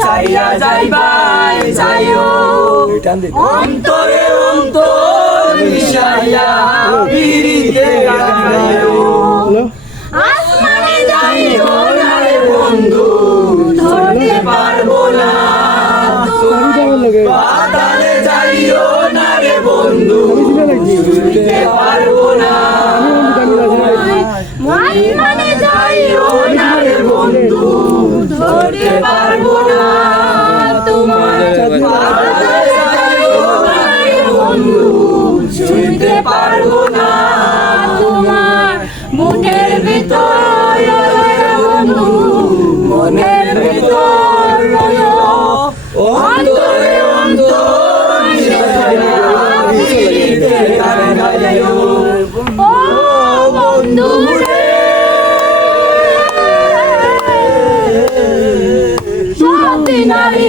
চাইয়া যাইবাই, যাইও। অন্তরে অন্তর মিশাইয়া পিরিতে গাইও। আসমানে যাইও না রে বন্ধু, ধরতে পারব না পাতালে যাইও না রে বন্ধু ছুঁতে পারব না।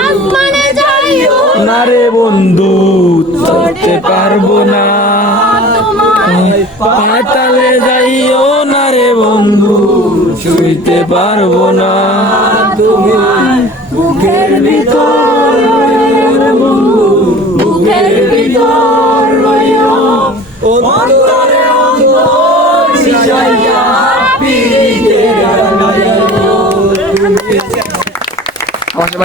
আসমানে যাইও। না রে বন্ধু ধরতে পারব না। পাতালে যাইও না রে বন্ধু ছুঁইতে পারব না। তুমি বুকের ভিতর বন্ধু বুকের ভিতর রইও। অন্তরে গান গাইও